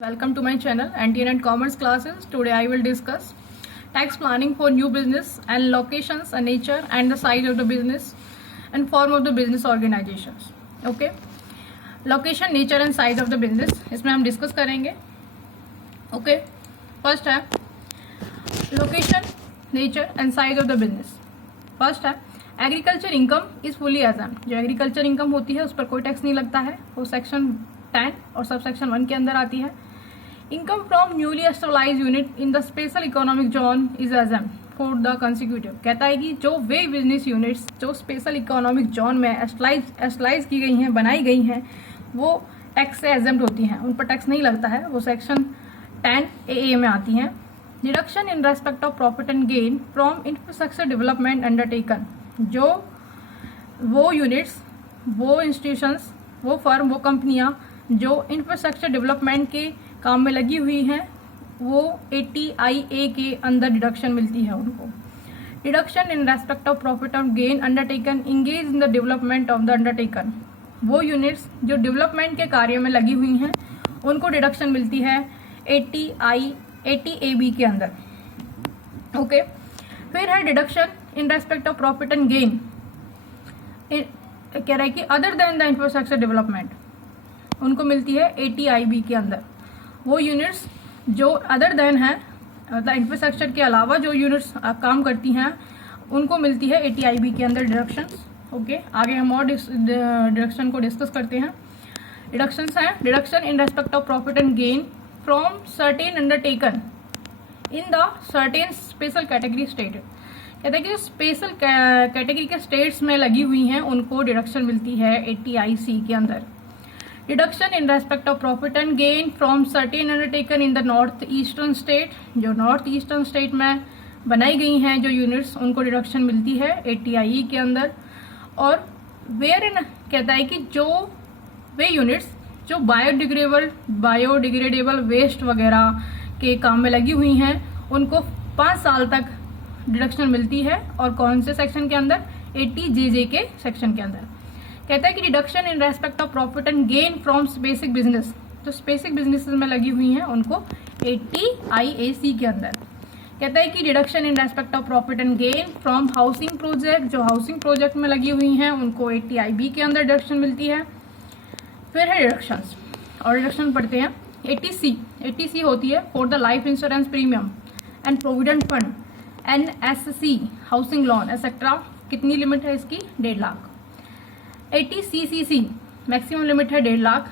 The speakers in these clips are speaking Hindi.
Welcome to my channel NTN Commerce classes. Today I will discuss tax planning for new business and locations and nature and the size of the business and form of the business organizations. Okay, location, nature and size of the business इसमें हम डिस्कस करेंगे. Okay, फर्स्ट है location, nature and size of the business. First है agriculture income is fully exempt. जो एग्रीकल्चर इनकम होती है उस पर कोई टैक्स नहीं लगता है. वो सेक्शन 10 और सब सेक्शन 1 के अंदर आती है. Income from newly established unit in the special economic zone is exempt for the consecutive. कहता है कि जो वे बिजनेस यूनिट्स जो स्पेशल इकोनॉमिक जोन में एस्टेब्लाइज की गई हैं, बनाई गई हैं, वो टैक्स से एग्जाम्प्ट होती हैं. उन पर टैक्स नहीं लगता है. वो सेक्शन 10 AA में आती हैं. Deduction in respect of profit and gain from infrastructure development undertaken. जो वो यूनिट्स, वो इंस्टीट्यूशंस, वो फर्म, वो कंपनियां जो इंफ्रास्ट्रक्चर डेवलपमेंट के काम में लगी हुई हैं, वो 80IA के अंदर डिडक्शन मिलती है उनको. Deduction in respect of profit और gain undertaken engage in the development of the undertaken. वो यूनिट्स जो डेवलपमेंट के कार्य में लगी हुई हैं उनको डिडक्शन मिलती है 80AB के अंदर. ओके, फिर है deduction in respect of profit and gain. कह रहा है कि other than the infrastructure development उनको मिलती है 80IB के अंदर. वो यूनिट्स जो अदर देन है, मतलब इंफ्रास्ट्रक्चर के अलावा जो यूनिट्स काम करती हैं उनको मिलती है 80IB के अंदर डिडक्शन. ओके, आगे हम और डिडक्शन को डिस्कस करते हैं. डिडक्शंस हैं deduction in respect of profit and gain from certain undertaken in the certain special category state. कहते हैं कि स्पेशल कैटेगरी के स्टेट्स में लगी हुई हैं उनको डिडक्शन मिलती है 80IC के अंदर. Deduction in respect of profit and gain from certain undertaken in the north eastern state. जो नॉर्थ ईस्टर्न स्टेट में बनाई गई हैं जो यूनिट्स, उनको डिडक्शन मिलती है 80IE के अंदर. और वेयर इन कहता है कि जो वे यूनिट्स जो बायोडिग्रेडेबल वेस्ट वगैरह के काम में लगी हुई हैं उनको 5 साल तक डिडक्शन मिलती है. और कौन से सेक्शन के अंदर? 80JJ के सेक्शन के अंदर. कहता है कि deduction in respect of profit and gain from basic business. जो बेसिक बिजनेसेस में लगी हुई हैं उनको 80IAC के अंदर. कहता है कि deduction in respect of profit and gain from housing project. जो हाउसिंग प्रोजेक्ट में लगी हुई हैं उनको 80IB के अंदर डिडक्शन मिलती है. फिर है डिडक्शंस, और डिडक्शन पढ़ते हैं 80C. 80C होती है for the life insurance premium and provident fund, NSC, housing loan etcetera. कितनी लिमिट है इसकी? 1.5 लाख. 80CCC मैक्सिमम लिमिट है 1.5 लाख.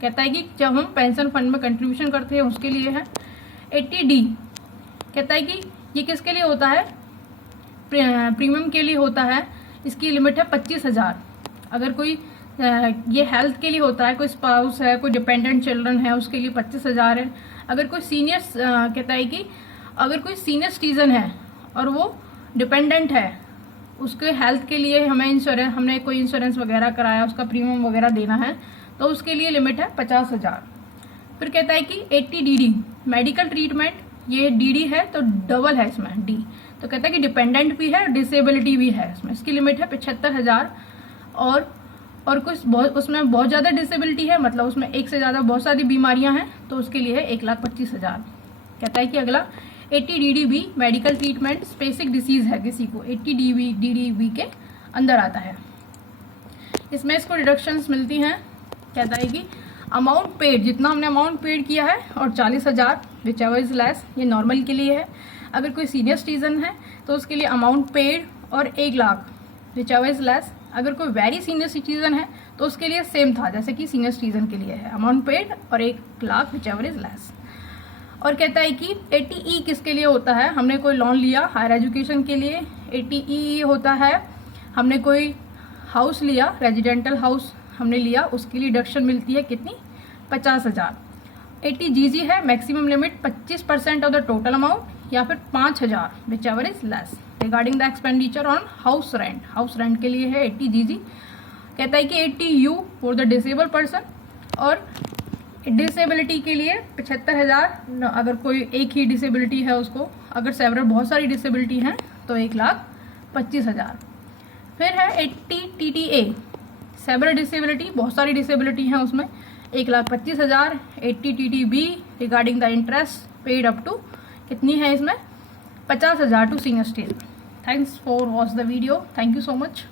कहता है कि जब हम पेंशन फंड में कंट्रीब्यूशन करते हैं उसके लिए है. 80D कहता है कि ये किसके लिए होता है? प्रीमियम के लिए होता है. इसकी लिमिट है 25,000. अगर कोई ये हेल्थ के लिए होता है, कोई स्पाउस है, कोई डिपेंडेंट चिल्ड्रन है, उसके लिए 25,000 है. अगर कोई सीनियर कहता है कि अगर कोई सीनियर सिटीजन है और वो डिपेंडेंट है, उसके हेल्थ के लिए हमने कोई इंश्योरेंस वगैरह कराया, उसका प्रीमियम वगैरह देना है, तो उसके लिए लिमिट है 50,000. फिर कहता है कि 80DD मेडिकल ट्रीटमेंट. ये DD है तो डबल है इसमें D. तो कहता है कि डिपेंडेंट भी है, डिसेबिलिटी भी है इसमें. इसकी लिमिट है 75,000. और कुछ उसमें बहुत ज़्यादा डिसेबिलिटी है, मतलब उसमें एक से ज़्यादा बहुत सारी बीमारियां हैं, तो उसके लिए है 1,25,000. कहता है कि अगला 80DD भी मेडिकल ट्रीटमेंट, स्पेसिफिक डिसीज है किसी को, 80DD के अंदर आता है. इसमें इसको डिडक्शंस मिलती हैं. कहता है कि अमाउंट पेड, जितना हमने अमाउंट पेड किया है, और 40,000 विच एवर इज लेस, ये नॉर्मल के लिए है. अगर कोई सीनियर सिटीजन है तो उसके लिए अमाउंट पेड और 1 lakh which ever is less. अगर कोई वेरी सीनियर सिटीजन है तो उसके लिए सेम था जैसे कि सीनियर सिटीजन के लिए है, अमाउंट पेड और 1 lakh which ever is less. और कहता है कि 80E किसके लिए होता है? हमने कोई लोन लिया हायर एजुकेशन के लिए, 80E होता है. हमने कोई हाउस लिया, रेजिडेंटल हाउस हमने लिया, उसके लिए डिडक्शन मिलती है कितनी? 50,000. 80GG है maximum limit 25% of the total amount, या फिर 5,000 which ever is less. Regarding the expenditure on house rent, house rent के लिए है 80GG. कहता है कि 80U for the disable person, और डिसेबिलिटी के लिए 75,000. अगर कोई एक ही डिसेबिलिटी है उसको, अगर सेवरल बहुत सारी डिसेबिलिटी हैं तो 1,25,000. फिर है 80TTA सेवरल डिसेबिलिटी, बहुत सारी डिसेबिलिटी हैं उसमें, 1,25,000, 80 TTB regarding the interest paid up to कितनी है इसमें 50,000 to senior stage. Thanks for watch the video, thank you so much.